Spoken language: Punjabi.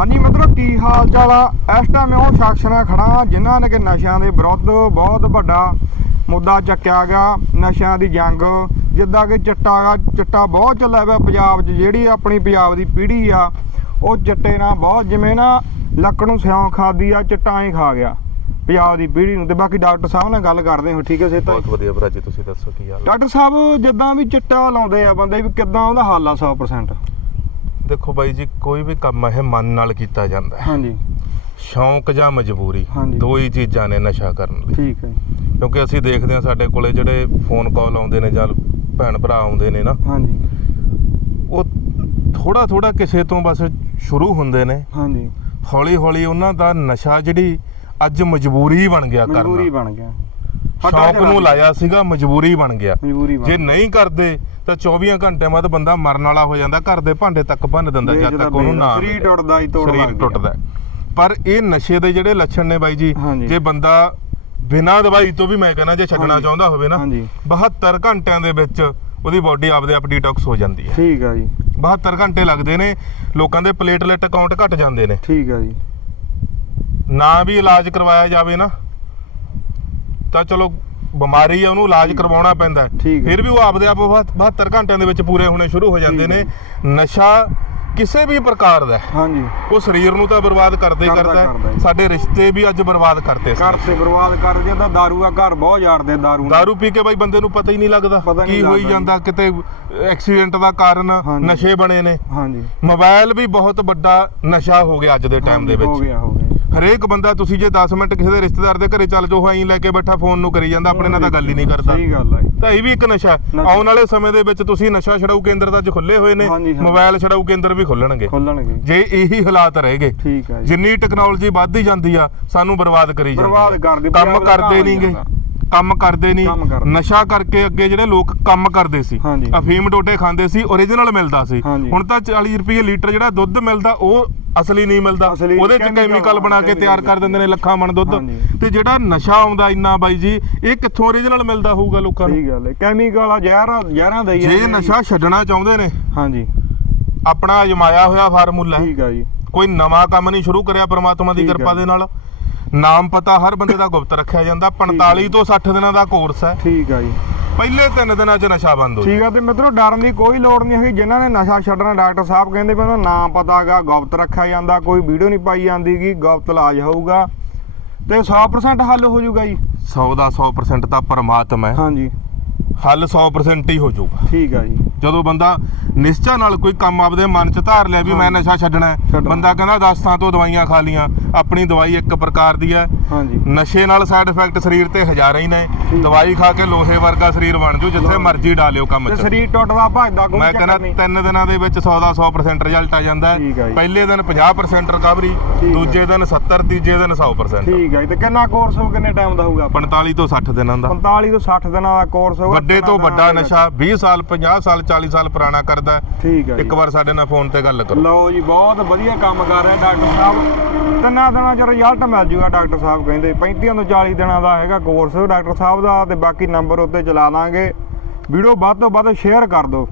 ਹਾਂਜੀ ਮਿੱਤਰੋ ਕੀ ਹਾਲ ਚਾਲ ਆ? ਇਸ ਟਾਈਮ ਉਹ ਸ਼ਖਸ ਨਾਲ ਖੜਾ ਜਿਨ੍ਹਾਂ ਨੇ ਕਿ ਨਸ਼ਿਆਂ ਦੇ ਵਿਰੁੱਧ ਬਹੁਤ ਵੱਡਾ ਮੁੱਦਾ ਚੱਕਿਆ ਗਿਆ ਨਸ਼ਿਆਂ ਦੀ ਜੰਗ। ਜਿੱਦਾਂ ਕਿ ਚਿੱਟਾ ਚਿੱਟਾ ਬਹੁਤ ਚੱਲਿਆ ਪਿਆ ਪੰਜਾਬ 'ਚ ਜਿਹੜੀ ਆਪਣੀ ਪੰਜਾਬ ਦੀ ਪੀੜ੍ਹੀ ਆ ਉਹ ਚਿੱਟੇ ਨਾਲ ਬਹੁਤ ਜਿਵੇਂ ਨਾ ਲੱਕ ਨੂੰ ਸਿਉਂ ਖਾਦੀ ਆ ਚਿੱਟਾ ਹੀ ਖਾ ਗਿਆ ਪੰਜਾਬ ਦੀ ਪੀੜ੍ਹੀ ਨੂੰ। ਤੇ ਬਾਕੀ ਡਾਕਟਰ ਸਾਹਿਬ ਨਾਲ ਗੱਲ ਕਰਦੇ ਹਾਂ ਠੀਕ ਹੈ ਸੇਤਾ ਬਹੁਤ ਵਧੀਆ ਭਰਾ ਜੀ ਤੁਸੀਂ ਦੱਸੋ ਕੀ ਹਾਲ ਡਾਕਟਰ ਸਾਹਿਬ ਜਿੱਦਾਂ ਵੀ ਚਿੱਟਾ ਲਾਉਂਦੇ ਆ ਬੰਦੇ ਵੀ ਕਿੱਦਾਂ ਉਹਦਾ ਹੱਲ ਆ 100% ਦੇਖੋ ਬਾਈ ਜੀ ਕੋਈ ਵੀ ਕੰਮ ਇਹ ਮਨ ਨਾਲ ਕੀਤਾ ਜਾਂਦਾ ਹੈ। ਹਾਂਜੀ। ਸ਼ੌਂਕ ਜਾਂ ਮਜਬੂਰੀ ਹਾਂਜੀ। ਦੋ ਹੀ ਚੀਜ਼ਾਂ ਨੇ ਨਸ਼ਾ ਕਰਨ ਲਈ ਠੀਕ ਹੈ ਜੀ। ਕਿਉਂਕਿ ਅਸੀਂ ਦੇਖਦੇ ਹਾਂ ਸਾਡੇ ਕੋਲੇ ਜਿਹੜੇ ਫੋਨ ਕਾਲ ਆਉਂਦੇ ਨੇ ਜਾਂ ਭੈਣ ਭਰਾ ਆਉਂਦੇ ਨੇ ਨਾ ਹਾਂਜੀ। ਉਹ ਥੋੜਾ ਥੋੜਾ ਕਿਸੇ ਤੋਂ ਬਸ ਸ਼ੁਰੂ ਹੁੰਦੇ ਨੇ। ਹਾਂਜੀ। ਹੌਲੀ ਹੌਲੀ ਉਹਨਾਂ ਦਾ ਨਸ਼ਾ ਜਿਹੜੀ ਅੱਜ ਮਜਬੂਰੀ ਬਣ ਗਿਆ ਮਜਬੂਰੀ ਕਰਨਾ ਬਣ ਗਿਆ। ਸ਼ੌਂਕ ਨੂੰ ਲਾਇਆ ਸੀਗਾ ਮਜਬੂਰੀ ਬਣ ਗਿਆ ਮਜਬੂਰੀ ਬਣ ਜੇ ਨਹੀਂ ਕਰਦੇ ਤਾਂ 24 ਘੰਟਿਆਂ ਬਾਅਦ ਬੰਦਾ ਮਰਨ ਵਾਲਾ ਹੋ ਜਾਂਦਾ ਘਰ ਦੇ ਭਾਂਡੇ ਤੱਕ ਭੰਨ ਦਿੰਦਾ ਜਦ ਤੱਕ ਉਹਨੂੰ ਨਾ ਸਰੀਰ। ਟੁੱਟਦਾ ਹੀ ਤੋੜ ਸਰੀਰ ਟੁੱਟਦਾ। ਪਰ ਇਹ ਨਸ਼ੇ ਦੇ ਜਿਹੜੇ ਲੱਛਣ ਨੇ ਬਾਈ ਜੀ। ਜੇ ਬੰਦਾ ਬਿਨਾਂ ਦਵਾਈ ਤੋਂ ਵੀ ਮੈਂ ਕਹਿੰਦਾ ਜੇ ਛੱਡਣਾ। ਚਾਹੁੰਦਾ ਹੋਵੇ ਨਾ ਹਾਂਜੀ 72 ਘੰਟਿਆਂ ਦੇ ਵਿੱਚ ਉਹਦੀ ਬਾਡੀ ਆਪਦੇ ਆਪ ਡੀਟੌਕਸ ਹੋ ਜਾਂਦੀ ਹੈ ਠੀਕ ਆ ਜੀ 72 ਘੰਟੇ ਲੱਗਦੇ ਨੇ ਲੋਕਾਂ ਦੇ ਪਲੇਟਲੇਟ ਕਾਊਂਟ ਘਟ ਜਾਂਦੇ ਨੇ ਠੀਕ ਆ ਜੀ ਨਾ ਵੀ ਇਲਾਜ ਕਰਵਾਇਆ ਜਾਵੇ ਨਾ ਤਾਂ ਚਲੋ ਬਿਮਾਰੀ ਆ ਉਹਨੂੰ ਇਲਾਜ ਕਰਵਾਉਣਾ ਪੈਂਦਾ ਹੈ। ਠੀਕ ਹੈ। ਫਿਰ ਵੀ ਉਹ ਆਪਦੇ ਆਪ 72 ਘੰਟਿਆਂ ਦੇ ਵਿੱਚ ਪੂਰੇ ਹੋਣੇ ਸ਼ੁਰੂ ਹੋ ਜਾਂਦੇ ਨੇ ਨਸ਼ਾ ਕਿਸੇ ਵੀ ਪ੍ਰਕਾਰ ਦਾ ਹੈ। ਹਾਂਜੀ ਉਹ ਸਰੀਰ ਨੂੰ ਤਾਂ ਬਰਬਾਦ ਕਰਦੇ ਹੀ ਕਰਦਾ- ਕਰਦਾ ਕਰਦਾ ਹੈ। ਹੀ। ਸਾਡੇ ਰਿਸ਼ਤੇ ਵੀ ਅੱਜ ਬਰਬਾਦ ਕਰਤੇ ਘਰ ਤੇ ਬਰਬਾਦ ਕਰ ਜਾਂਦਾ ਦਾਰੂ ਆ ਘਰ ਬਹੁਤ ਝਾੜਦੇ ਦਾਰੂ ਨਾਲ। ਦਾਰੂ ਪੀ ਕੇ ਬਾਈ ਬੰਦੇ ਨੂੰ ਪਤਾ ਹੀ ਨਹੀਂ ਲੱਗਦਾ ਪਤਾ ਕੀ ਹੋਈ ਲੱਗਦਾ ਜਾਂਦਾ ਕਿਤੇ ਐਕਸੀਡੈਂਟ ਦਾ ਕਾਰਨ ਹਾਂਜੀ। ਨਸ਼ੇ ਬਣੇ ਨੇ ਹਾਂਜੀ ਮੋਬਾਈਲ ਵੀ ਬਹੁਤ ਵੱਡਾ ਨਸ਼ਾ ਹੋ ਗਿਆ ਅੱਜ ਦੇ ਟਾਈਮ ਦੇ ਹੋ ਵਿੱਚ ਗਿਆ ਹੋ ਗਿਆ ਹਰੇਕ ਬੰਦਾ ਤੁਸੀਂ ਜੇ 10 ਮਿੰਟ ਕਿਸੇ ਦੇ ਰਿਸ਼ਤੇਦਾਰ ਦੇ ਘਰੇ ਚੱਲ ਜਾਓ ਐਂ ਲੈ ਕੇ ਬੈਠਾ ਫੋਨ ਨੂੰ ਕਰੀ ਜਾਂਦਾ ਆਪਣੇ ਨਾਲ ਤਾਂ ਗੱਲ ਹੀ ਨਹੀਂ ਕਰਦਾ ਸਹੀ ਗੱਲ ਤਾਂ ਇਹ ਵੀ ਇੱਕ ਨਸ਼ਾ ਹੈ। ਨਸ਼ਾ। ਆਉਣ ਵਾਲੇ ਸਮੇਂ ਦੇ ਵਿੱਚ ਤੁਸੀਂ ਨਸ਼ਾ ਛਡਾਊ ਕੇਂਦਰ ਤਾਂ ਅੱਜ ਖੁੱਲੇ ਹੋਏ ਨੇ ਹਾਂਜੀ, ਹਾਂਜੀ। ਮੋਬਾਈਲ ਛਡਾਊ ਕੇਂਦਰ ਵੀ ਖੁੱਲਣਗੇ ਖੋਲਣਗੇ ਜੇ ਇਹੀ ਹਾਲਾਤ ਰਹੇਗੇ ਠੀਕ ਆ ਜੀ ਜਿੰਨੀ ਟੈਕਨੋਲੋਜੀ ਵੱਧਦੀ ਜਾਂਦੀ ਆ ਸਾਨੂੰ ਬਰਬਾਦ ਕਰੀ ਜਾਂਦੀ ਬਰਬਾਦ ਆ। ਕਰਦੀ, ਕੰਮ ਪੰਜਾਬ ਦਾ ਕਰਦੇ ਘਾਹ ਨਹੀਂਗੇ ਜਾਂਦਾ। ਕੰਮ ਕਰਦੇ ਕੰਮ ਨਹੀਂ ਕਰਦੇ। ਨਸ਼ਾ ਕਰਕੇ ਅੱਗੇ ਜਿਹੜੇ ਲੋਕ ਕੰਮ ਕਰਦੇ ਸੀ ਹਾਂਜੀ। ਅਫੀਮ ਟੋਟੇ ਖਾਂਦੇ ਸੀ ਓਰੀਜਨਲ ਮਿਲਦਾ ਸੀ ਹਾਂਜੀ। ਹੁਣ ਤਾਂ 40 ਰੁਪਏ ਲੀਟਰ ਜਿਹੜਾ ਦੁੱਧ ਮਿਲਦਾ ਉਹ ਅਸਲੀ ਨਹੀਂ ਮਿਲਦਾ। ਅਸਲੀ ਉਹਦੇ ਚ chemical ਕੈਮੀਕਲ ਬਣਾ ਕੇ ਤਿਆਰ ਕਰ ਦਿੰਦੇ ਨੇ ਲੱਖਾਂ ਮਣ ਦੁੱਧ। ਹਾਂਜੀ। ਤੇ ਜਿਹੜਾ ਨਸ਼ਾ ਆਉਂਦਾ ਇੰਨਾ ਬਾਈ ਜੀ ਇਹ ਕਿੱਥੋਂ ਓਰੀਜਨਲ ਮਿਲਦਾ ਹੋਊਗਾ ਲੋਕਾਂ ਨੂੰ? ਸਹੀ ਗੱਲ ਹੈ। ਕੈਮੀਕਲ ਆ ਜ਼ਹਿਰਾਂ ਜ਼ਹਿਰਾਂ ਦਾ ਹੀ ਆ। ਜੇ। ਨਸ਼ਾ ਛੱਡਣਾ ਚਾਹੁੰਦੇ ਨੇ ਹਾਂਜੀ। ਆਪਣਾ ਅਜਮਾਇਆ ਹੋਇਆ ਫਾਰਮੂਲਾ ਹੈ। ਠੀਕ ਆ ਜੀ। ਕੋਈ ਨਵਾਂ ਕੰਮ ਨਹੀਂ ਸ਼ੁਰੂ ਕਰਿਆ ਪ੍ਰਮਾਤਮਾ ਦੀ ਠੀਕ ਹੈ। ਕਿਰਪਾ ਦੇ ਨਾਲ। ਨਾਮ ਪਤਾ ਹਰ ਬੰਦੇ ਦਾ ਗੁਪਤ ਰੱਖਿਆ ਜਾਂਦਾ। 45 ਤੋਂ 60 ਦਿਨਾਂ ਦਾ ਕੋਰਸ ਹੈ। ਠੀਕ ਆ ਜੀ। ਪਹਿਲੇ 3 ਦਿਨਾਂ 'ਚ ਨਸ਼ਾ ਬੰਦ ਹੋ ਠੀਕ ਆ ਤੇ ਮਿੱਤਰੋ ਡਰਨ ਦੀ ਕੋਈ ਲੋੜ ਨਹੀਂ ਹੈਗੀ। ਜਿਨ੍ਹਾਂ ਨੇ ਨਸ਼ਾ ਛੱਡਣਾ ਡਾਕਟਰ ਸਾਹਿਬ ਕਹਿੰਦੇ ਵੀ ਉਹਨਾਂ ਨਾਮ ਪਤਾਗਾ ਗੁਪਤ ਰੱਖਿਆ ਜਾਂਦਾ ਕੋਈ ਵੀਡੀਓ ਨਹੀਂ ਪਾਈ ਜਾਂਦੀਗੀ ਗੁਪਤ ਇਲਾਜ ਹੋਊਗਾ। ਤੇ 100% ਹੱਲ ਹੋ ਜਾਊਗਾ ਜੀ। 100 ਦਾ 100% ਤਾਂ ਪਰਮਾਤਮਾ ਹੈ। ਹਾਂਜੀ। ਹੱਲ 100% ਹੀ ਹੋ ਜਾਊਗਾ। ਠੀਕ ਆ ਜੀ। ਜਦੋਂ ਬੰਦਾ ਨਿਸ਼ਚਾ ਨਾਲ ਕੋਈ ਕੰਮ ਆਪਦੇ ਮਨ 'ਚ ਧਾਰ ਲਿਆ ਵੀ ਮੈਂ ਨਸ਼ਾ ਛੱਡਣਾ ਹੈ। ਛੱਡਣਾ। ਬੰਦਾ ਕਹਿੰਦਾ 10 ਥਾਂ ਤੋਂ ਦਵਾਈਆਂ ਖਾ ਲੀਆਂ ਆਪਣੀ ਦਵਾਈ ਇੱਕ ਪ੍ਰਕਾਰ ਦੀ ਹੈ। ਹਾਂਜੀ। ਨਸ਼ੇ ਨਾਲ ਸਾਈਡ ਇਫੈਕਟ ਸਰੀਰ ਤੇ ਹਜ਼ਾਰਾਂ ਹੀ ਨੇ। ਦਵਾਈ ਖਾ ਕੇ ਲੋਹੇ ਵਰਗਾ ਸਰੀਰ ਬਣ ਜੂ ਜਿੱਥੇ ਮਰਜ਼ੀ ਡਾਲਿਓ ਕੰਮ ਤੇ 'ਚ। ਸਰੀਰ ਟੁੱਟਦਾ ਭੱਜਦਾ ਕੋਈ ਮੈਂ ਕਹਿੰਦਾ ਚੱਕਰ ਨਹੀਂ। ਤਿੰਨ ਦਿਨਾਂ ਦੇ ਵਿੱਚ 100 ਦਾ 100% ਰਿਜ਼ਲਟ ਆ ਜਾਂਦਾ ਠੀਕ ਆ ਹੈ ਜੀ। ਪਹਿਲੇ ਦਿਨ 50% ਰਿਕਵਰੀ। ਦੂਜੇ ਦਿਨ 70 ਤੀਜੇ ਦਿਨ 100% ਠੀਕ ਜੀ। ਤੇ ਕਿੰਨਾ ਕੋਰਸ ਹੋ ਕਿੰਨੇ ਟਾਈਮ ਦਾ ਹੋਊਗਾ? 45 ਤੋਂ 60 ਦਿਨਾਂ ਦਾ। 45 ਤੋਂ 60 ਦਿਨਾਂ ਦਾ ਕੋਰਸ ਹੋਊਗਾ। ਵੱਡੇ ਤੋਂ ਵੱਡਾ ਨਸ਼ਾ 20 ਸਾਲ 50 ਸਾਲ 40 ਸਾਲ ਪੁਰਾਣਾ ਕਰਦਾ ਹੈ। ਠੀਕ ਜੀ। ਇੱਕ ਵਾਰ ਸਾਡੇ ਨਾਲ ਫੋਨ ਤੇ ਗੱਲ ਕਰੋ। ਲਓ ਜੀ ਬਹੁਤ ਵਧੀਆ ਕੰਮ ਕਰ ਰਿਹਾ ਡਾਕਟਰ ਸਾਹਿਬ। ਤਿੰਨਾਂ ਦਿਨਾਂ ਚ ਰਿਜ਼ਲਟ ਮਿਲ ਜੂਗਾ ਡਾਕਟਰ ਸਾਹਿਬ ਕਹਿੰਦੇ। 35 ਤੋਂ 40 ਦਿਨਾਂ ਦਾ ਹੈਗਾ ਕੋਰਸ ਡਾਕਟਰ ਸਾਹਿਬ ਦਾ ਤੇ ਬਾਕੀ ਨੰਬਰ ਉੱਤੇ ਚਲਾ ਦਾਂਗੇ। ਵੀਡੀਓ ਵੱਧ ਤੋਂ ਵੱਧ ਸ਼ੇਅਰ ਕਰ ਦਿਓ।